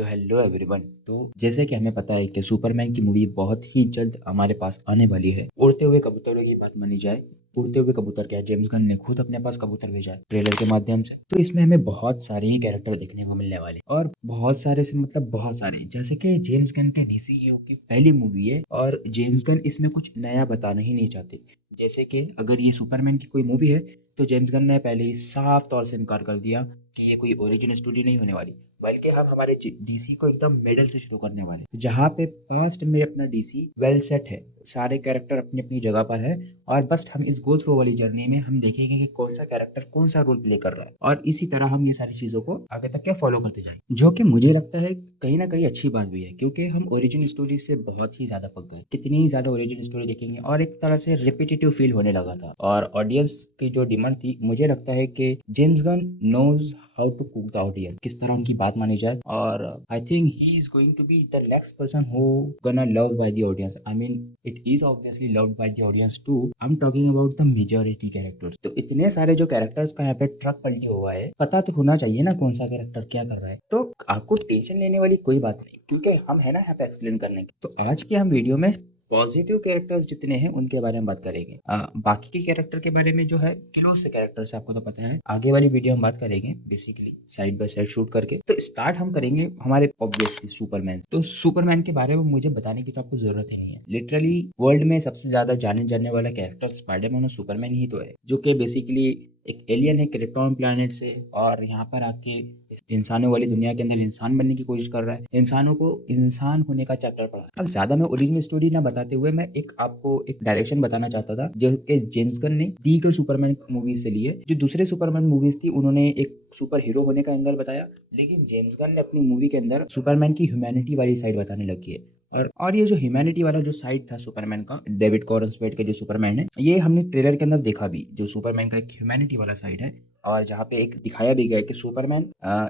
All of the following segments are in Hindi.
तो हेलो एवरीवन। तो जैसे कि हमें पता है कि सुपरमैन की मूवी बहुत ही जल्द हमारे पास आने वाली है। उड़ते हुए कबूतरों की बात मानी जाए, उड़ते हुए कबूतर क्या है, जेम्स गन ने खुद अपने पास कबूतर भेजा है ट्रेलर के माध्यम से। तो इसमें हमें बहुत सारे ही कैरेक्टर देखने को मिलने वाले और बहुत सारे से मतलब बहुत सारे, जैसे कि जेम्स गन के डीसीयू की पहली मूवी है और जेम्स गन इसमें कुछ नया बताना ही नहीं चाहते। जैसे कि अगर ये सुपरमैन की कोई मूवी है तो जेम्स गन ने पहले ही साफ तौर से इनकार कर दिया कि ये कोई ओरिजिन स्टोरी नहीं होने वाली, बल्कि हम हमारे डीसी को एकदम मिडल से शुरू करने वाले हैं, जहाँ पे पास्ट में अपना डीसी वेल सेट है, सारे कैरेक्टर अपनी अपनी जगह पर है और बस हम इस गो थ्रू वाली जर्नी में हम देखेंगे कि कौन सा कैरेक्टर कौन सा रोल प्ले कर रहा है और इसी तरह हम ये सारी चीजों को आगे तक क्या फॉलो करते जाएंगे, जो कि मुझे लगता है कहीं ना कहीं अच्छी बात भी है क्योंकि हम ओरिजिन स्टोरी से बहुत ही ज्यादा पक गए। कितनी ही ज्यादा ओरिजिन स्टोरी देखेंगे और एक तरह से रिपीटेटिव फील होने लगा था और ऑडियंस की जो डिमांड थी, मुझे लगता है कि James Gunn knows how to cook the audience, किस तरह उनकी बात मानी जाए। और I think he is going to be the next person who gonna loved by the audience. I mean, it is obviously loved by the audience too. I'm talking about the majority characters. तो इतने सारे जो कैरेक्टर्स का यहाँ पे ट्रक पलटी हुआ है, पता तो होना चाहिए ना कौन सा कैरेक्टर क्या कर रहा है। तो आपको टेंशन लेने वाली कोई बात नहीं क्योंकि हम है ना यहाँ पे एक्सप्लेन करने के। तो आज की हम वीडियो में पॉजिटिव कैरेक्टर्स जितने हैं उनके बारे में बात करेंगे। बाकी के कैरेक्टर के बारे में जो है क्लोज से कैरेक्टर्स आपको तो पता है, आगे वाली वीडियो हम बात करेंगे basically side by side shoot करके। तो स्टार्ट हम करेंगे हमारे ऑब्वियसली सुपरमैन। तो सुपरमैन के बारे में मुझे बताने की तो आपको जरूरत ही नहीं है। लिटरली वर्ल्ड में सबसे ज्यादा जाने जाने वाला कैरेक्टर स्पाइडरमैन और सुपरमैन ही तो है, जो कि बेसिकली एक एलियन है क्रिप्टॉन प्लैनेट से और यहाँ पर आके इस इंसानों वाली दुनिया के अंदर इंसान बनने की कोशिश कर रहा है, इंसानों को इंसान होने का चैप्टर पढ़ा। अब ज्यादा मैं ओरिजिनल स्टोरी ना बताते हुए मैं एक आपको एक डायरेक्शन बताना चाहता था जो कि जेम्स गन ने दीगर सुपरमैन मूवीज से लिए। जो दूसरे सुपरमैन मूवीज थी उन्होंने एक सुपर हीरो होने का एंगल बताया, लेकिन जेम्स गन ने अपनी मूवी के अंदर सुपरमैन की ह्यूमैनिटी वाली साइड बताने लगी है। और ये जो ह्यूमैनिटी वाला जो साइड था सुपरमैन का, डेविड कॉरन्सवेट के जो सुपरमैन है, ये हमने ट्रेलर के अंदर देखा भी, जो सुपरमैन का एक ह्यूमैनिटी वाला साइड है और जहाँ पे एक दिखाया भी गया है कि सुपरमैन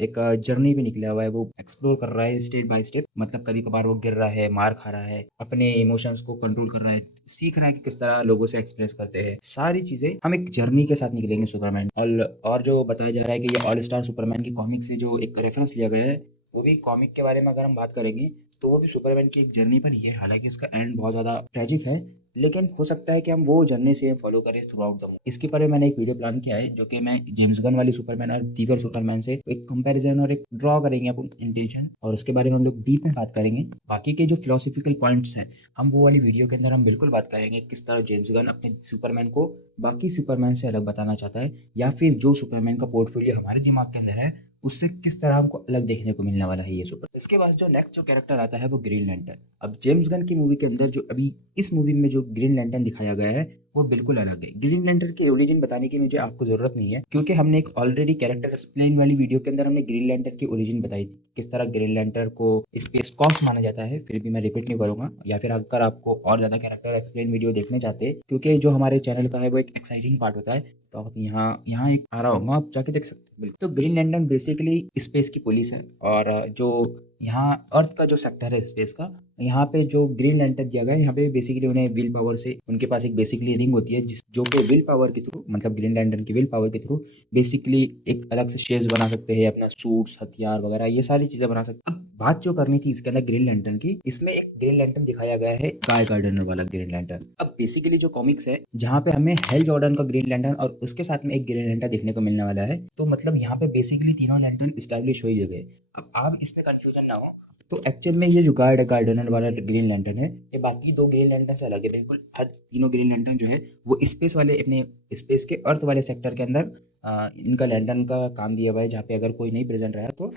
एक जर्नी पे निकला हुआ है, वो एक्सप्लोर कर रहा है स्टेप बाय स्टेप। मतलब कभी कभार वो गिर रहा है, मार खा रहा है, अपने इमोशंस को कंट्रोल कर रहा है, सीख रहा है कि किस तरह लोगों से एक्सप्रेस करते हैं। सारी चीजें हम एक जर्नी के साथ निकलेंगे सुपरमैन। और जो बताया जा रहा है कि ये ऑल स्टार सुपरमैन की कॉमिक से जो एक रेफरेंस लिया गया है, वो भी कॉमिक के बारे में अगर हम बात करेंगे तो वो भी सुपरमैन की एक जर्नी पर ही है। हालांकि उसका एंड बहुत ज़्यादा ट्रेजिक है, लेकिन हो सकता है कि हम वो जर्नी से फॉलो करें थ्रू आउट द मूवी। इसके बारे में मैंने एक वीडियो प्लान किया है जो कि मैं जेम्स गन वाली सुपरमैन और दीगर सुपरमैन से एक कंपैरिजन और एक ड्रॉ करेंगे अपन इंटेंशन, और उसके बारे में हम लोग डीप में बात करेंगे। बाकी के जो फिलोसफिकल पॉइंट्स हैं हम वो वाली वीडियो के अंदर हम बिल्कुल बात करेंगे, किस तरह जेम्स गन अपने सुपरमैन को बाकी सुपरमैन से अलग बताना चाहता है, या फिर जो सुपरमैन का पोर्टफोलियो हमारे दिमाग के अंदर है उससे किस तरह हमको अलग देखने को मिलने वाला है ये सुपर। इसके बाद जो नेक्स्ट जो कैरेक्टर आता है वो ग्रीन लैंटर्न। अब जेम्स गन की मूवी के अंदर जो अभी इस मूवी में जो ग्रीन लैंटर्न दिखाया गया है वो बिल्कुल अलग है। ग्रीन लैंटर्न की ओरिजिन बताने की मुझे आपको जरूरत नहीं है क्योंकि हमने एक ऑलरेडी कैरेक्टर एक्सप्लेन वाली वीडियो के अंदर हमने ग्रीन लैंटर्न की ओरिजिन बताई थी, किस तरह ग्रीन लैंटर्न को स्पेस कॉप्स माना जाता है। फिर भी मैं रिपीट नहीं करूंगा, या फिर अगर आपको और ज्यादा कैरेक्टर एक्सप्लेन वीडियो देखने चाहते हैं, क्योंकि जो हमारे चैनल का है वो एक एक्साइटिंग पार्ट होता है, तो आप यहाँ यहाँ एक आ रहा होगा, आप जाके देख सकते हैं। बिल्कुल। तो ग्रीन लैंटर्न बेसिकली स्पेस की पुलिस है और जो यहाँ अर्थ का जो सेक्टर है स्पेस का, यहाँ पे जो ग्रीन लैंटर्न दिया गया है, यहाँ पे बेसिकली उन्हें विल पावर से, उनके पास एक बेसिकली रिंग होती है जिस जो कि विल पावर के थ्रू, मतलब ग्रीन लैंटर्न की विल पावर के थ्रू बेसिकली एक अलग से शेप्स बना सकते हैं, अपना सूट्स हथियार वगैरह ये सारी चीजें बना सकते हैं। अब बात जो करनी थी इसके अंदर ग्रीन लैंटर्न की, इसमें एक ग्रीन लैंटर्न दिखाया गया है गाय गार्डनर वाला ग्रीन लैंटर्न। अब बेसिकली जो कॉमिक्स है जहाँ पे हमें हेल जॉर्डन का ग्रीन लैंटर्न और उसके साथ में एक ग्रीन लैंटर्न देखने को मिलने वाला है, तो मतलब यहाँ पे बेसिकली तीनों लैंटर्न स्टैब्लिश हो ही गए। अब आप इसमें कंफ्यूजन ना हो, तो एक्चुअल में ये जो गार्डनर वाला ग्रीन लैंटर्न है ये बाकी दो ग्रीन लैंटर्न से अलग है बिल्कुल। हर तीनों ग्रीन लैंटर्न जो है वो स्पेस वाले, अपने स्पेस के अर्थ वाले सेक्टर के अंदर इनका लैंटर्न का काम दिया हुआ है, जहाँ पे अगर कोई नहीं प्रेजेंट रहा तो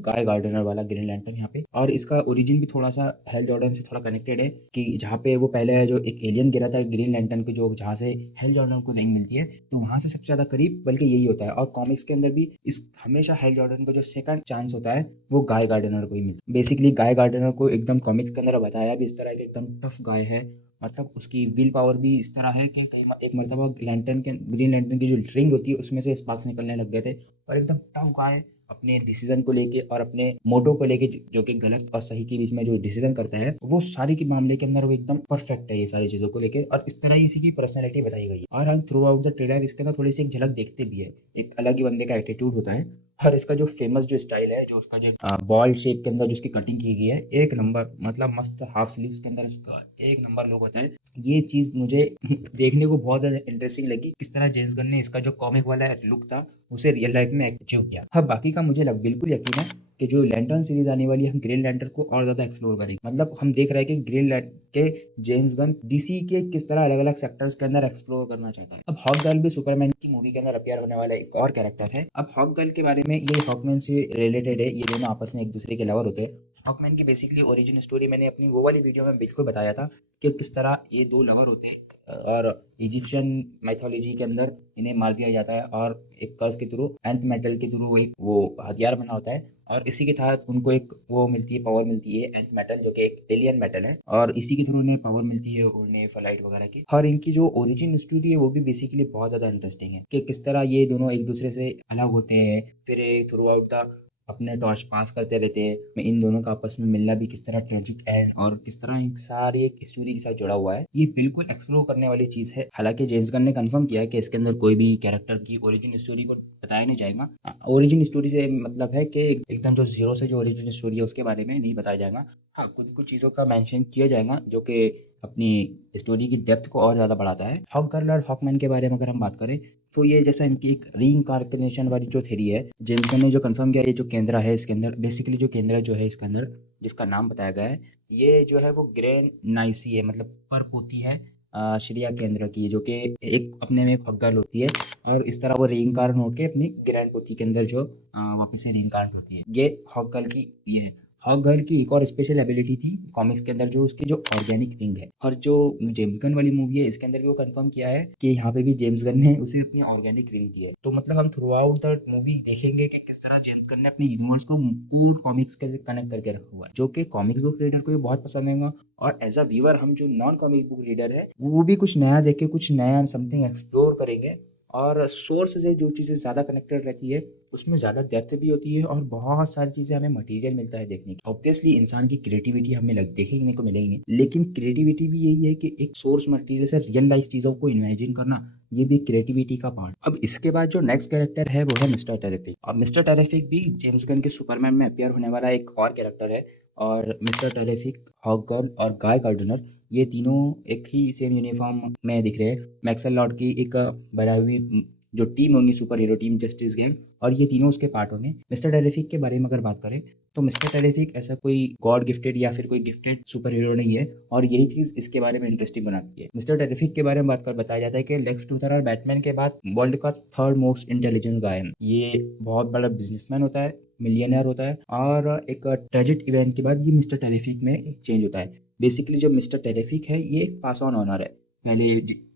गाय गार्डनर वाला ग्रीन लैंटर्न यहाँ पे। और इसका ओरिजिन भी थोड़ा सा हेल जॉर्डन से थोड़ा कनेक्टेड है कि जहाँ पे वो पहले जो एक एलियन गिरा था ग्रीन लैंटर्न के, जो जहाँ से हेल जॉर्डन को रिंग मिलती है, तो वहां से सबसे ज्यादा करीब बल्कि यही होता है। और कॉमिक्स के अंदर भी इस हमेशा हेल जॉर्डन को जो सेकंड चांस होता है वो गाय गार्डनर को ही मिलता है। बेसिकली गाय गार्डनर को एकदम कॉमिक्स के अंदर बताया भी इस तरह के एकदम टफ गाय है, मतलब उसकी विल पावर भी इस तरह है कि एक मरतबा लैंटर्न के ग्रीन लैंटर्न की जो रिंग होती है उसमें से स्पार्क्स निकलने लग गए थे, और एकदम टफ गाय अपने डिसीजन को लेके और अपने मोटो को लेके, जो कि गलत और सही के बीच में जो डिसीजन करता है वो सारी के मामले के अंदर वो एकदम परफेक्ट है ये सारी चीजों को लेके। और इस तरह ही इसी की पर्सनैलिटी बताई गई है और हम थ्रू आउट द ट्रेलर इसके अंदर थोड़ी सी एक झलक देखते भी है। एक अलग ही बंदे का एटीट्यूड होता है, और इसका जो फेमस जो स्टाइल है, जो उसका जो बॉल शेप के अंदर जो उसकी कटिंग की गई है, एक नंबर, मतलब मस्त हाफ स्लीव्स के अंदर इसका एक नंबर लुक होता है। ये चीज़ मुझे देखने को बहुत ज़्यादा इंटरेस्टिंग लगी, किस तरह जेम्स गन ने इसका जो कॉमिक वाला लुक था उसे रियल लाइफ में अचीव किया। हाँ, बाकी का मुझे बिल्कुल यकीन है कि जो लैंटर्न सीरीज आने वाली है, हम ग्रीन लैंटर्न को और ज़्यादा एक्सप्लोर करेंगे। मतलब हम देख रहे हैं कि ग्रीन लैंटर्न के जेम्स गन डीसी के किस तरह अलग अलग सेक्टर्स के अंदर एक्सप्लोर करना चाहता है। अब हॉक गर्ल भी सुपरमैन की मूवी के अंदर अपीयर होने वाला एक और कैरेक्टर है। अब हॉक गर्ल के बारे में, ये हॉकमैन से रिलेटेड है, ये दोनों आपस में एक दूसरे के लवर होते हैं। हॉकमैन की बेसिकली ओरिजिन स्टोरी मैंने अपनी वो वाली वीडियो में बिल्कुल बताया था कि किस तरह ये दो लवर होते हैं और इजिप्शियन मैथोलॉजी के अंदर इन्हें मार दिया जाता है और एक कर्स के थ्रू, एंथ मेटल के थ्रू एक वो हथियार बना होता है और इसी के तहत उनको एक वो मिलती है, पावर मिलती है एंथ मेटल, जो कि एक एलियन मेटल है, और इसी के थ्रू उन्हें पावर मिलती है उड़ने, फ्लाइट वगैरह की। और इनकी जो ओरिजिन स्टोरी है वो भी बेसिकली बहुत ज़्यादा इंटरेस्टिंग है कि किस तरह ये दोनों एक दूसरे से अलग होते हैं, फिर थ्रू आउट द अपने टॉर्च पास करते रहते हैं। इन दोनों का आपस में मिलना भी किस तरह ट्रेजिक एंड और किस तरह एक सारी एक स्टोरी के साथ जुड़ा हुआ है, ये बिल्कुल एक्सप्लोर करने वाली चीज़ है। हालांकि जेम्स गन ने कंफर्म किया है कि इसके अंदर कोई भी कैरेक्टर की ओरिजिन स्टोरी को बताया नहीं जाएगा। ओरिजिन स्टोरी से मतलब है कि एकदम जो जीरो से जो ओरिजिन स्टोरी है उसके बारे में नहीं बताया जाएगा। हाँ, कुछ कुछ चीज़ों का मेंशन किया जाएगा जो कि अपनी स्टोरी की डेप्थ को और ज़्यादा बढ़ाता है। हॉक गर्ल और हॉकमैन के बारे में अगर हम बात करें तो ये जैसा इनकी एक रीइंकार्नेशन वाली जो थ्योरी है, जेम्स गन ने जो कंफर्म किया, ये जो केंद्र है इसके अंदर, बेसिकली जो केंद्र जो है इसके अंदर जिसका नाम बताया गया है, ये जो है वो ग्रैंड नाइसी है, मतलब परपोती है श्रेया केंद्र की, जो कि एक अपने में एक हॉक गर्ल होती है और इस तरह वो रीइंकार्न होकर अपनी ग्रैंड पोती के अंदर जो वापस से रीइंकार्न होती है। ये हॉक गर्ल की ये है। हॉक गर्ल की एक और स्पेशल एबिलिटी थी कॉमिक्स के अंदर, जो उसकी जो ऑर्गेनिक विंग है, और जो जेम्स गन वाली मूवी है इसके अंदर भी वो कंफर्म किया है कि यहाँ पे भी जेम्स गन ने उसे अपनी ऑर्गेनिक विंग दी है। तो मतलब हम थ्रू आउट द मूवी देखेंगे कि किस तरह जेम्स गन ने अपने यूनिवर्स को पूर्ण कॉमिक्स के कनेक्ट करके रखा हुआ है, जो कि कॉमिक्स बुक रीडर को भी बहुत पसंद आएगा। और एज अ व्यूअर, हम जो नॉन कॉमिक बुक रीडर है वो भी कुछ नया देख के कुछ नया समथिंग एक्सप्लोर करेंगे। और सोर्स से जो चीज़ें ज़्यादा कनेक्टेड रहती है उसमें ज़्यादा डेप्थ भी होती है और बहुत सारी चीज़ें हमें मटेरियल मिलता है देखने की। ऑब्वियसली इंसान की क्रिएटिविटी हमें देखने को मिलेगी, लेकिन क्रिएटिविटी भी यही है कि एक सोर्स मटेरियल से रियल लाइफ चीज़ों को इमेजिन करना, ये भी क्रिएटिविटी का पार्ट। अब इसके बाद जो नेक्स्ट कैरेक्टर है वो है मिस्टर टेरिफिक। अब मिस्टर टेरिफिक भी जेम्स गन के सुपरमैन में अपीयर होने वाला एक और कैरेक्टर है। और मिस्टर टेरिफिक, हॉक गर्ल और गाय गार्डनर, ये तीनों एक ही सेम यूनिफॉर्म में दिख रहे हैं। मैक्सल लॉर्ड की एक बनाई हुई जो टीम होंगी, super hero team justice gang, और ये तीनों उसके पार्ट होंगे। मिस्टर टेरिफिक के बारे में अगर बात करें तो मिस्टर टेरिफिक ऐसा कोई गॉड गिफ्टेड या फिर कोई गिफ्टेड सुपर हीरो नहीं है, और यही चीज़ इसके बारे में इंटरेस्टिंग बनाती है। मिस्टर टेरिफिक के बारे में बात कर बताया जाता है कि लेक्स लूथर और बैटमैन के बाद वर्ल्ड का थर्ड मोस्ट इंटेलिजेंट गाय है। ये बहुत बड़ा बिजनेसमैन होता है, मिलियनर होता है, और एक ट्रेजिक इवेंट के बाद ये मिस्टर टेरिफिक में चेंज होता है। बेसिकली जो मिस्टर टेरिफिक है ये एक पास ऑन ऑनर है। पहले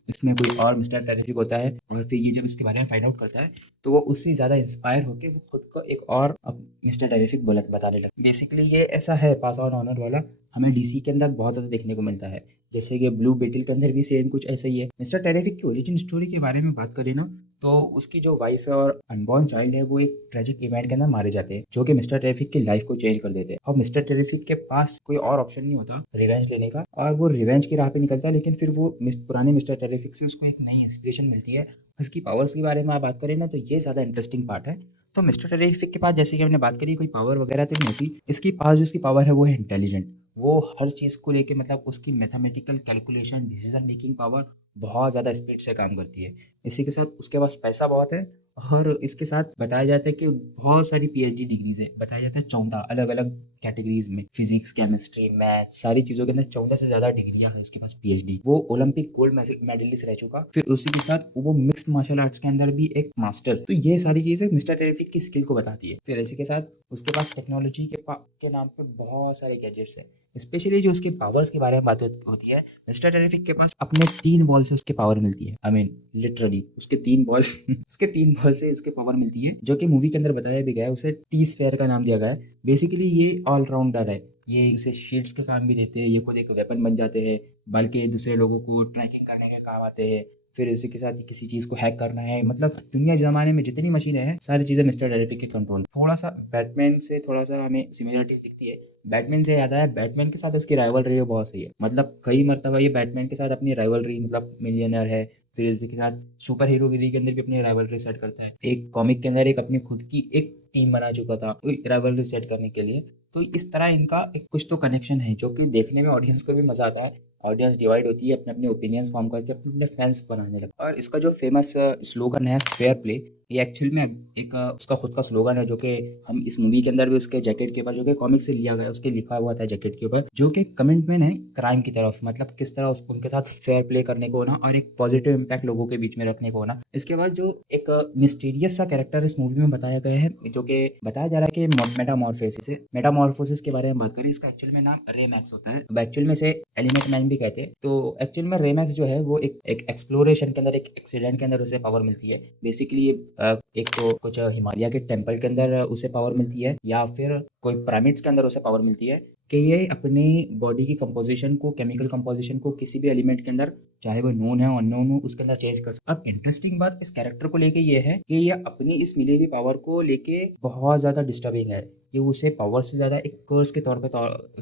इसमें कोई और मिस्टर टेरिफिक होता है और फिर ये जब इसके बारे में फाइंड आउट करता है तो वो उससे ज़्यादा इंस्पायर होकर वो खुद को एक और अब मिस्टर टेरिफिक बताने लगता है। बेसिकली ये ऐसा है पास ऑन ऑनर वाला, हमें डीसी के अंदर बहुत ज़्यादा देखने को मिलता है। जैसे कि ब्लू बेटल के अंदर भी सेम कुछ ऐसा ही है। मिस्टर टेरिफिक की ओरिजिन स्टोरी के बारे में बात करें ना, तो उसकी जो वाइफ है और अनबॉर्न चाइल्ड है वो एक ट्रेजिक इवेंट के अंदर मारे जाते हैं, जो कि मिस्टर टेरिफिक की लाइफ को चेंज कर देते हैं। और मिस्टर टेरिफिक के पास कोई और ऑप्शन नहीं होता रिवेंज लेने का, और वो रिवेंज की राह पे निकलता है। लेकिन फिर वो पुराने मिस्टर टेरिफिक से उसको एक नई इंस्पिरेशन मिलती है। उसकी पावर्स के बारे में आप बात करें ना, तो ये ज़्यादा इंटरेस्टिंग पार्ट है। तो मिस्टर टेरिफिक के पास, जैसे कि हमने बात करी, कोई पावर वगैरह तो नहीं होती। इसकी पास जो इसकी पावर है वो है इंटेलिजेंट। वो हर चीज़ को लेके, मतलब उसकी mathematical calculation, decision making power बहुत ज़्यादा स्पीड से काम करती है। इसी के साथ उसके पास पैसा बहुत है, और इसके साथ बताया जाता है कि बहुत सारी पीएचडी डिग्रीज है। बताया जाता है 14 अलग अलग कैटेगरीज में, फिजिक्स, केमिस्ट्री, मैथ, सारी चीज़ों के अंदर 14 से ज़्यादा डिग्रियां हैं उसके पास पीएचडी। वो ओलंपिक गोल्ड मेडलिस्ट रह चुका। फिर उसी के साथ वो मिक्स्ड मार्शल आर्ट्स के अंदर भी एक मास्टर। तो ये सारी चीज़ें मिस्टर टेरिफिक की स्किल को बताती है। फिर इसी के साथ उसके पास टेक्नोलॉजी के नाम पे बहुत सारे गैजेट्स हैं। स्पेशली जो उसके पावर्स के बारे में बात होती है, मिस्टर टेरिफिक के पास अपने 3 बॉल से उसके पावर मिलती है। आई मीन लिटरली उसके 3 बॉल उसके 3 बॉल से उसके पावर मिलती है, जो कि मूवी के अंदर बताया भी गया है। उसे टी स्फेयर का नाम दिया गया है। बेसिकली ये ऑलराउंडर है। ये उसे शील्ड्स के काम भी देते हैं, ये खुद एक वेपन बन जाते हैं, बल्कि दूसरे लोगों को ट्रैकिंग करने के काम आते हैं। फिर इसी के साथ ही किसी चीज़ को हैक करना है, मतलब दुनिया ज़माने में जितनी मशीनें हैं सारी चीज़ें मिस्टर टेरिफिक के कंट्रोल। थोड़ा सा बैटमैन से थोड़ा सा हमें सिमिलरिटीज दिखती है। बैटमैन से याद आया, बैटमैन के साथ इसकी राइवलरी बहुत सही है। मतलब कई मरतबा ये बैटमैन के साथ अपनी राइवलरी, मतलब मिलियनर है, फिर इसी के साथ सुपर हीरोगिरी के अंदर भी अपनी राइवलरी सेट करता है। एक कॉमिक के अंदर एक अपनी खुद की एक टीम बना चुका था राइवलरी सेट करने के लिए। तो इस तरह इनका एक कुछ तो कनेक्शन है जो कि देखने में ऑडियंस को भी मजा आता है। ऑडियंस डिवाइड होती है, अपने अपने ओपिनियंस फॉर्म करती है, अपने अपने फैंस बनाने लगता है। और इसका जो फेमस स्लोगन है फेयर प्ले, ये एक्चुअल में एक उसका खुद का स्लोगन है जो कि हम इस मूवी के अंदर भी उसके जैकेट के ऊपर जो कि कॉमिक से लिया गया है उसके लिखा हुआ था जैकेट के ऊपर, जो कि कमिटमेंट है क्राइम की तरफ, मतलब किस तरह उनके साथ फेयर प्ले करने को होना और एक पॉजिटिव इम्पैक्ट लोगों के बीच में रखने को होना। इसके बाद जो एक मिस्टीरियस सा कैरेक्टर इस मूवी में बताया गया है जो कि बताया जा रहा है कि मेटामॉर्फोसिस है। मेटामॉर्फोसिस के बारे में बात करें, इसका एक्चुअल में नाम रेमैक्स होता है। अब एक्चुअल में से एलिमेंट मैन भी कहते हैं। तो एक्चुअल में रेमैक्स जो है वो एक एक्सप्लोरेशन के अंदर, एक एक्सीडेंट के अंदर उसे पावर मिलती है। बेसिकली एक तो कुछ हिमालय के टेम्पल के अंदर उसे पावर मिलती है या फिर कोई पिरामिड्स के अंदर उसे पावर मिलती है कि ये अपनी बॉडी की कंपोजिशन को, केमिकल कंपोजिशन को किसी भी एलिमेंट के अंदर, चाहे वो नोन है अननोन हो, उसके अंदर चेंज कर सकता है। अब इंटरेस्टिंग बात इस कैरेक्टर को लेके ये है कि ये अपनी इस मिली हुई पावर को लेके बहुत ज़्यादा डिस्टर्बिंग है कि उसे पावर से ज़्यादा एक कर्स के तौर पे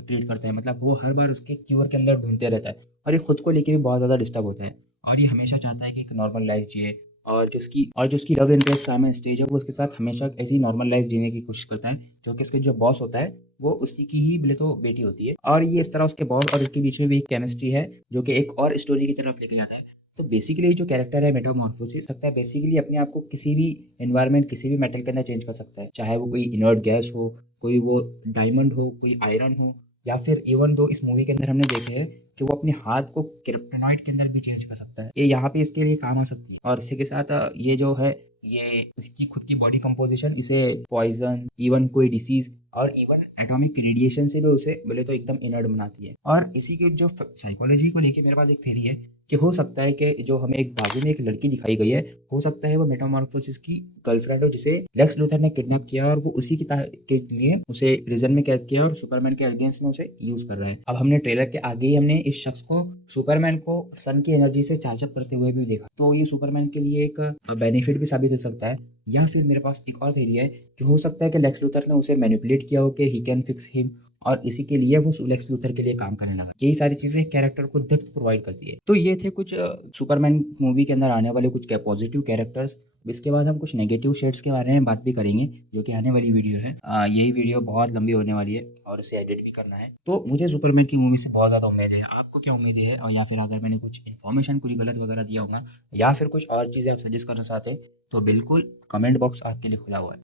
ट्रीट करता है। मतलब वो हर बार उसके क्यूर के अंदर ढूंढते रहता है और ये खुद को लेके भी बहुत ज़्यादा डिस्टर्ब होता है। और ये हमेशा चाहता है कि एक नॉर्मल लाइफ जिए, और जो उसकी लव इंटरेस्ट साइमन स्टेज है वो उसके साथ हमेशा ऐसी नॉर्मल लाइफ जीने की कोशिश करता है, जो कि उसके जो बॉस होता है वो उसी की ही बोले तो बेटी होती है। और ये इस तरह उसके बॉस और उसके बीच में भी एक केमिस्ट्री है जो कि एक और स्टोरी की तरफ लेके जाता है। तो बेसिकली जो कैरेक्टर है मेटामॉर्फोसिस सकता है बेसिकली अपने आप को किसी भी एनवायरनमेंट, किसी भी मेटल के अंदर चेंज कर सकता है, चाहे वो कोई इनर्ट गैस हो, कोई वो डायमंड हो, कोई आयरन हो, या फिर इवन दो इस मूवी के अंदर हमने देखे हैं कि वो अपने हाथ को क्रिप्टोनाइट के अंदर भी चेंज कर सकता है। ये यहाँ पे इसके लिए काम आ सकती है। और इसी के साथ ये जो है ये इसकी खुद की बॉडी कंपोजिशन इसे पॉइजन, इवन कोई डिसीज और इवन एटॉमिक रेडिएशन से भी उसे बोले तो एकदम इनर्ट बनाती है। और इसी के जो साइकोलॉजी को लेके मेरे पास एक थ्योरी है कि हो सकता है कि जो हमें एक बाजू में एक लड़की दिखाई गई है, हो सकता है वो मेटामॉर्फोसिस की गर्लफ्रेंड हो जिसे लेक्स लूथर ने किडनैप किया और वो उसी के लिए उसे प्रिजन में कैद किया और सुपरमैन के अगेंस्ट में उसे यूज कर रहा है। अब हमने ट्रेलर के आगे ही हमने इस शख्स को, सुपरमैन को सन की एनर्जी से चार्जअप करते हुए भी देखा, तो ये सुपरमैन के लिए एक बेनिफिट भी साबित हो सकता है। या फिर मेरे पास एक और थ्योरी है कि हो सकता है कि लेक्स लूथर ने उसे मैनिपुलेट किया हो कि ही कैन फिक्स हिम, और इसी के लिए वो लेक्स लूथर के लिए काम करने लगा। यही सारी चीजें कैरेक्टर को डेप्थ प्रोवाइड करती है। तो ये थे कुछ सुपरमैन मूवी के अंदर आने वाले कुछ पॉजिटिव कैरेक्टर्स। इसके बाद हम कुछ नेगेटिव शेड्स के बारे में बात भी करेंगे जो कि आने वाली वीडियो है। यही वीडियो बहुत लंबी होने वाली है और इसे एडिट भी करना है। तो मुझे सुपरमैन की मूवी से बहुत ज़्यादा उम्मीद है। आपको क्या उम्मीद है? और या फिर अगर मैंने कुछ इन्फॉर्मेशन कुछ गलत वगैरह दिया होगा या फिर कुछ और चीज़ें आप सजेस्ट करना चाहते हैं तो बिल्कुल कमेंट बॉक्स आपके लिए खुला हुआ है।